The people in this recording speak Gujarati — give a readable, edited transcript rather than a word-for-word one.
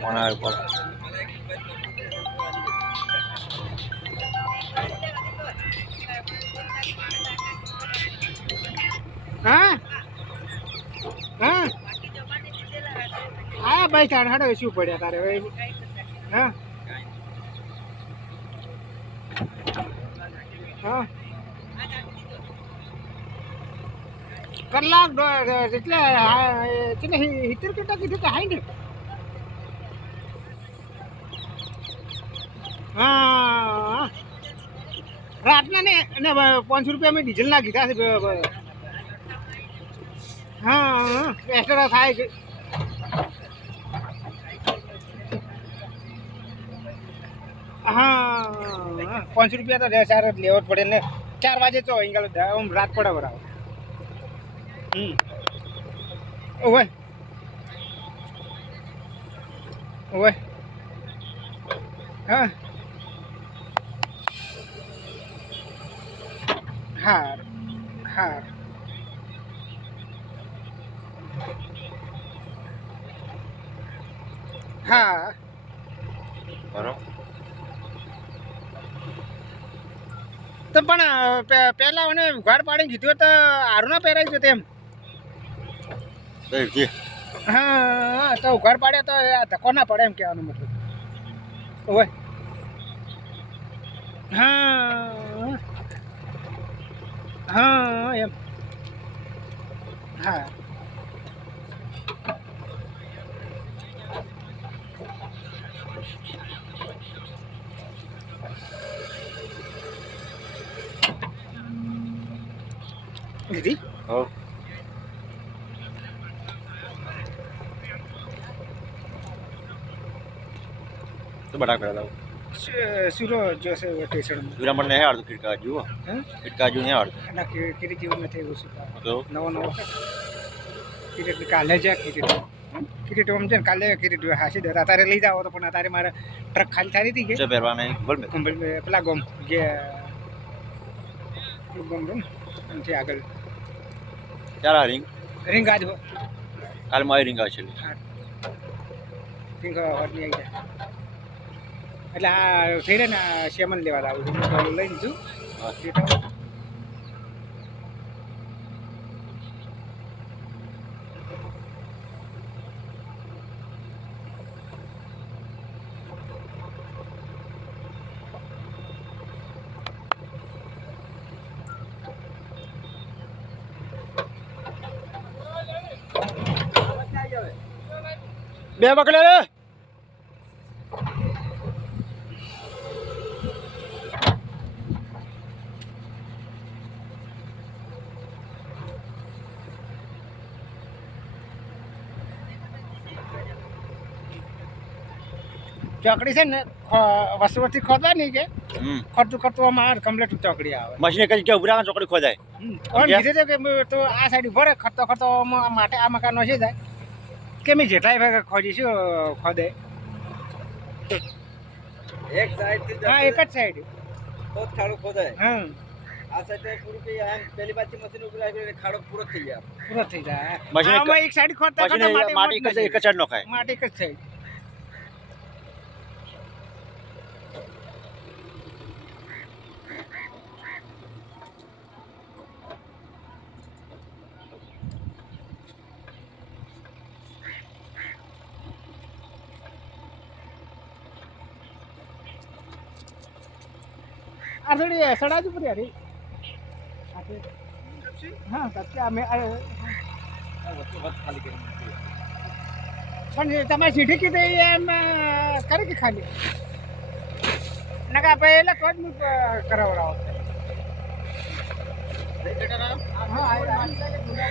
કોના ઉપર હા હા હા ભાઈ તાર હાડે શું પડ્યા તારે હવે હા હા કલાક એટલે હિતર કેટલા કીધું કે હાઈ ને હા રાતના ને 500 રૂપિયા મેં ડીઝલ ના કીધા છે હા એક્સ્ટ્રા થાય છે હા 500 રૂપિયા તો ચાર લેવો જ પડે ને 4 વાગે તો અહીં રાત પડે બરાબર ઓવે ઓવે હા હાર હાર હા બરોબર તો પણ પહેલા મને ઉઘાડ પાડીને કીધું તો હારું ના પહેરાઈ ગયો તેમ હા તો ઉઘાડ પાડે તો ધક્કો ના પડે એમ કહેવાનો મતલબ ઓય હા હા એમ હા દીદી હો તો બડા કરેલા સુરો જોશે સ્ટેશન વિરા મને હે આડતું કિટકા જુઓ હા કિટકા જુ ને આડતું ના કિરીટ જેવું નથી એવું શું તો નવો કિરીટ કાલે જ કિરીટ આમ છે ને કાલે કિરીટ હાસી દે તારે લઈ જાવ તો પણ તારે મારે ટ્રક ખાલી થારી હતી કે છે પહેરવાને બોલ મે પેલા ગોમ જે ગોમ ને એમથી આગળ ચાર રિંગ રિંગ આજ કાલ મારી રિંગ આવશે રિંગ હટની આવી જાય એટલે આ ફેરે ને શેમન લેવા આવું છું લઈને છું બે પકડે રે ચોકડી છે ને વસ્તુવર્તી ખોદવાની કે ખોટું ખોટું આમાં કમ્પ્લીટ ચોકડી આવે મશીને કઈ કે ઉભરા ચોકડી ખોદાય ધીરે કે તો આ સાઈડ ઉભો રહે ખરતો ખરતો માટે આ મકાન નસી જાય કે મેં જેટલાય ભાગે ખોજીશું ખોદે એક સાઈડ હા એક જ સાઈડ તો ખાડો ખોદાય હા આ સાઈડ પૂરું કે આમ પહેલી બાજુ મશીન ઉપર આવી ખાડો પૂરો થઈ જાય પૂરો થઈ જાય મશીન આમાં એક સાઈડ ખોદતા ખોદતા માટી એક જ સાઈડ નખાય માટી એક જ સાઈડ આ થોડી સડા જ ઉપર યાર હા કચ્ચા અમે પણ તમારે સીધી કીધી એમ કરી કે ખાલી નકા પહેલા તો જ હું કરાવડાવો હા